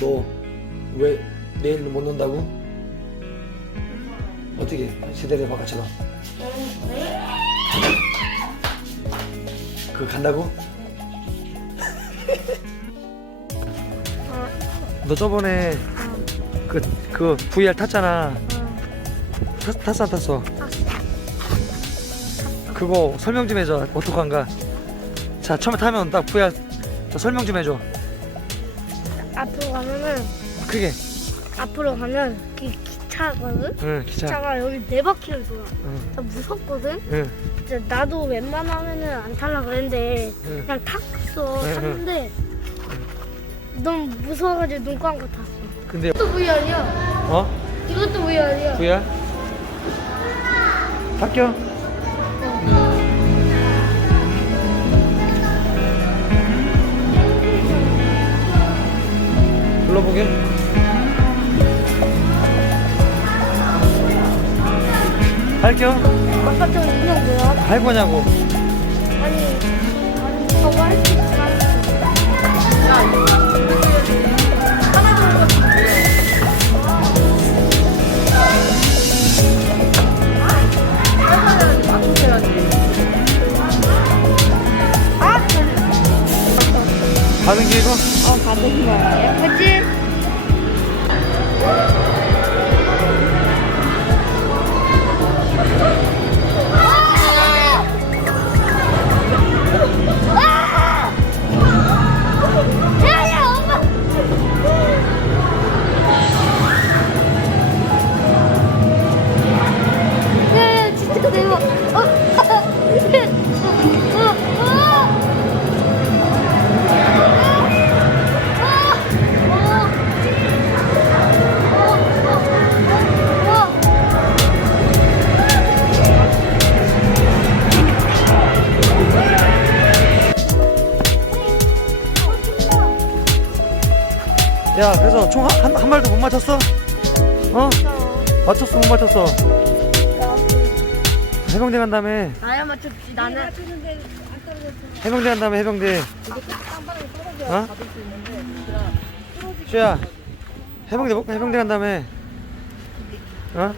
너 왜 내일 못 논다고? 어떻게 세대를 바꿔쳐봐 그거 간다고? 너 저번에 그, 그 VR 탔잖아. 탔, 탔어 안 탔어? 그거 설명 좀 해줘. 어떡한가? 자 처음에 타면 딱 VR 자, 설명 좀 해줘 앞으로 가면은 크게 앞으로 가면 그 기차거든. 응 기차 기차가 여기 네 바퀴를 돌아. 응, 나 무섭거든. 응, 진짜 나도 웬만하면은 안 탈라 그랬는데 응. 그냥 탔어. 응, 응. 탔는데 너무 무서워가지고 눈 감고 탔어. 근데 이것도 VR이야. 어? 이것도 VR이야. VR? 바뀌어 할겨? 아까 저 인형 뭐야? 할 거냐고 아니, 저거 할수 있어. 아, 게 이거? 어, 받은 거예요? 그치? 야, 야 그래서 총 한 한 발도 못 맞췄어? 어? 맞췄어 못 맞췄어? 해병대 간 다음에 나야 맞췄지 나는 해병대 간 다음에 해병대 어? 슈야 해병대 못- 해병대 간 다음에 어?